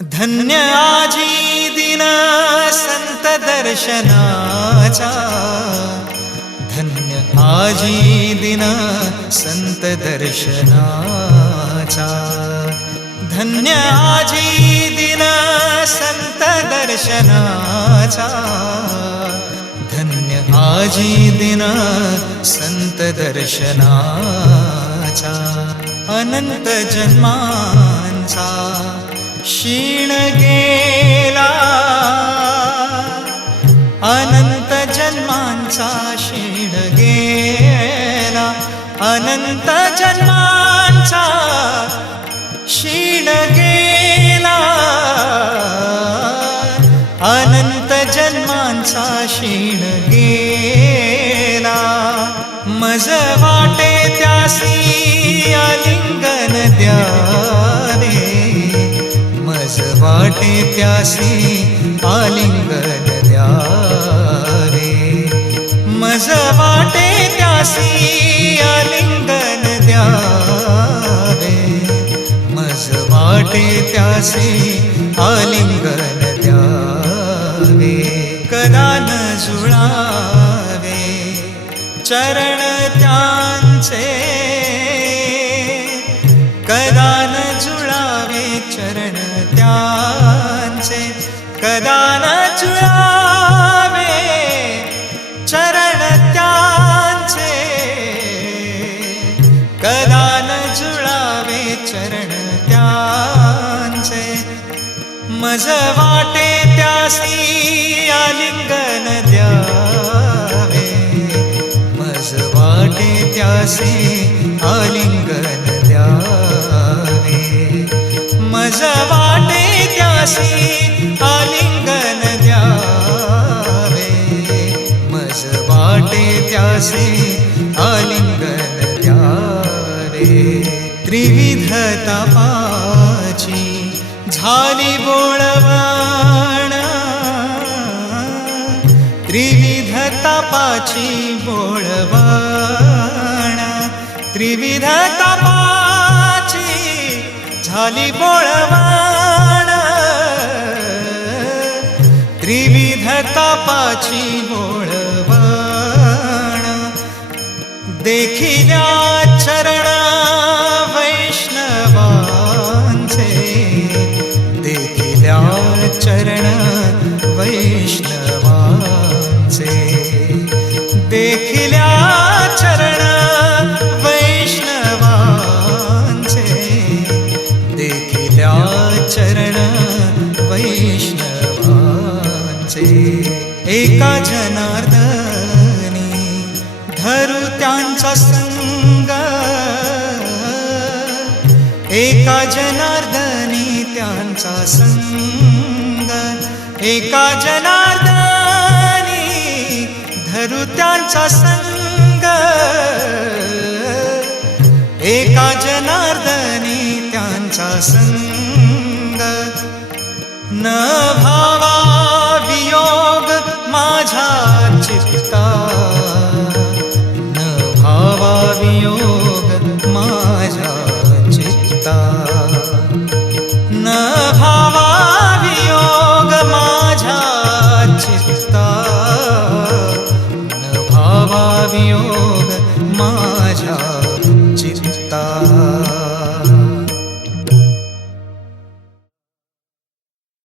धन्य आजी दिन संत दर्शनाचा. धन्य आजी दिन संत दर्शनाचा. धन्य आजी दिन संत दर्शनाचा. धन्य आजी दिन संत दर्शनाचा. अनंत जन्मांचा. क्षीण गेला. अनंत जन्मांचा क्षीण गेला. अनंत जन्मांचा क्षीण गेला. अनंत जन्मांचा क्षीण गेला. मज वाटे त्यासी मज वाटे त्यासी आलिंगन द्यावे मज वाटे त्यासी आलिंगन द्यावे मज वाटे त्यासी आलिंगन द्यावे कदा न जुळावे. चरण त्यांचे त्यांचे कदा न जुळावे चरण त्यांचे कदा न जुळावे चरण त्यांचे। मज वाटे त्यासी आलिंगन द्यावे। मज वाटे त्यासी आलिंगन द्यावे। मज वाटे आलिंगन द्यावे. मज वाटे त्यासी आलिंगन द्यावे. त्रिविध तपाची झाली बोळवण. त्रिविध तपाची बोळवण. त्रिविध तपाची झाली बोळवण. त्रिविध तापाची बोळवण देखिल्या चरण वैष्णवांचे देखिल्या चरण वैष्णवांचे देखिल्या चरण एका जनार्दनी धरू त्यांचा संग. एका जनार्दनी त्यांचा संग. एका जनार्दनी धरू त्यांचा संग. एका जनार्दनी त्यांचा संग. न भावा माझ्या चिंता